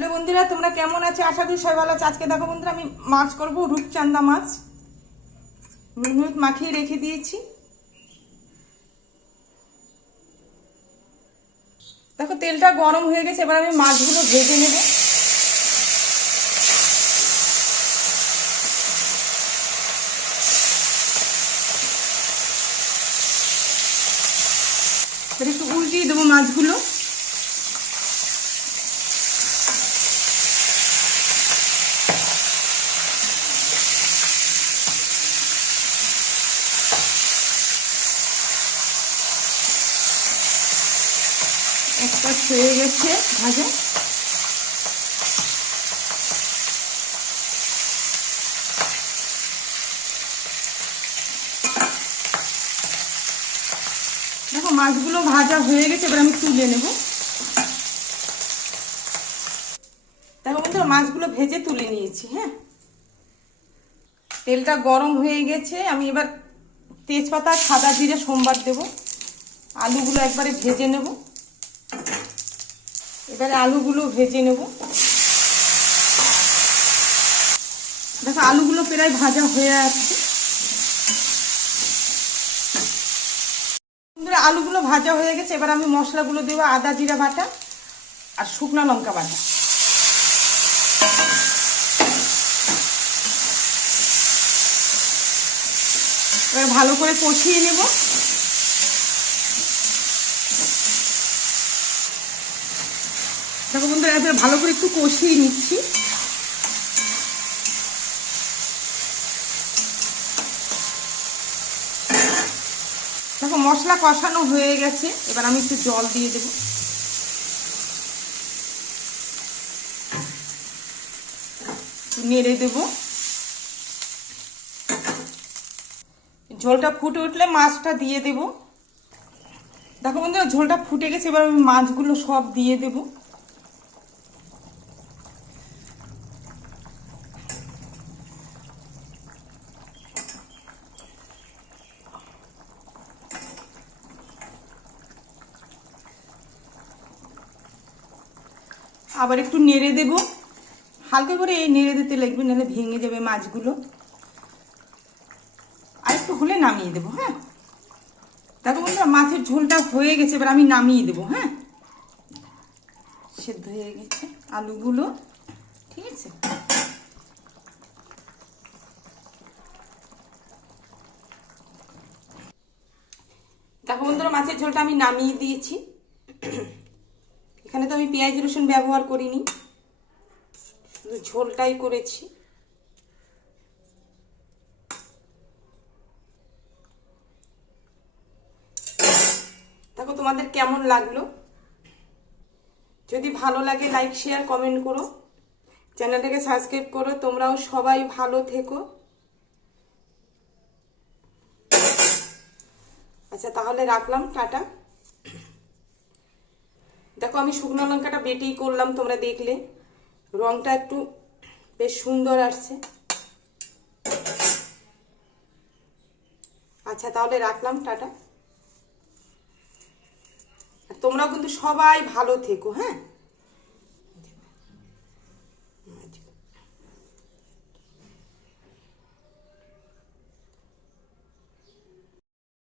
Hello বন্ধুরা, তোমরা কেমন আছো? আশা করি সবাই ভালো আছে। আজকে দেখো বন্ধুরা, আমি মাছ করবো, রূপচাঁদা মাছ। নুন হলুদ মাখিয়ে রেখে দিয়েছি। দেখো তেলটা গরম হয়ে গেছে, এবার আমি মাছগুলো ভেজে নেব। এবার একটু উল্টিয়ে দেবো মাছগুলো। একটা হয়ে গেছে ভাজা। দেখো মাছগুলো ভাজা হয়ে গেছে, এবার আমি তুলে নেব। দেখো বন্ধুরা, মাছগুলো ভেজে তুলে নিয়েছি। হ্যাঁ, তেলটা গরম হয়ে গেছে, আমি এবার তেজপাতা সাদা জিরে সোমবার দেব। আলুগুলো একবারে ভেজে নেব। এবারে আলুগুলো ভেজে নেব। দেখো আলুগুলো প্রায় ভাজা হয়ে আসছে। আলুগুলো ভাজা হয়ে গেছে, এবার আমি মশলাগুলো দেবো। আদা জিরা বাটা আর শুকনো লঙ্কা বাটা। এবার ভালো করে কষিয়ে নেব। দেখো বন্ধুরা, এবার ভালো করে একটু কষিয়ে নিচ্ছি। দেখো মশলা কষানো হয়ে গেছে, এবার আমি একটু জল দিয়ে দেব। নেড়ে দেব। ঝোলটা ফুটে উঠলে মাছটা দিয়ে দেব। দেখো বন্ধুরা, ঝোলটা ফুটে গেছে, এবার আমি মাছগুলো সব দিয়ে দেব। আবার একটু নেড়ে দেব। হালকা করে এই নেড়ে দিতে লাগবে, নাহলে ভেঙে যাবে মাছগুলো। আর একটু হলে নামিয়ে দেবো। হ্যাঁ, দেখো বন্ধুরা, মাছের ঝোলটা হয়ে গেছে, এবার আমি নামিয়ে দেবো। হ্যাঁ, সেদ্ধ হয়ে গেছে আলুগুলো। ঠিক আছে, দেখো বন্ধুরা, মাছের ঝোলটা আমি নামিয়ে দিয়েছি। এখানে তো আমি পেঁয়াজ রসুন ব্যবহার করিনি, শুধু ঝোলটাই করেছি। দেখো তোমাদের কেমন লাগলো? যদি ভালো লাগে লাইক শেয়ার কমেন্ট করো, চ্যানেলটাকে সাবস্ক্রাইব করো। তোমরাও সবাই ভালো থেকো। আচ্ছা তাহলে রাখলাম, টাটা। দেখো আমি শুকনো লঙ্কাটা বেটেই করলাম, তোমরা দেখলে রংটা একটু বেশ সুন্দর আসছে। আচ্ছা তাহলে রাখলাম, টাটা। তোমরাও কিন্তু সবাই ভালো থেকো। হ্যাঁ।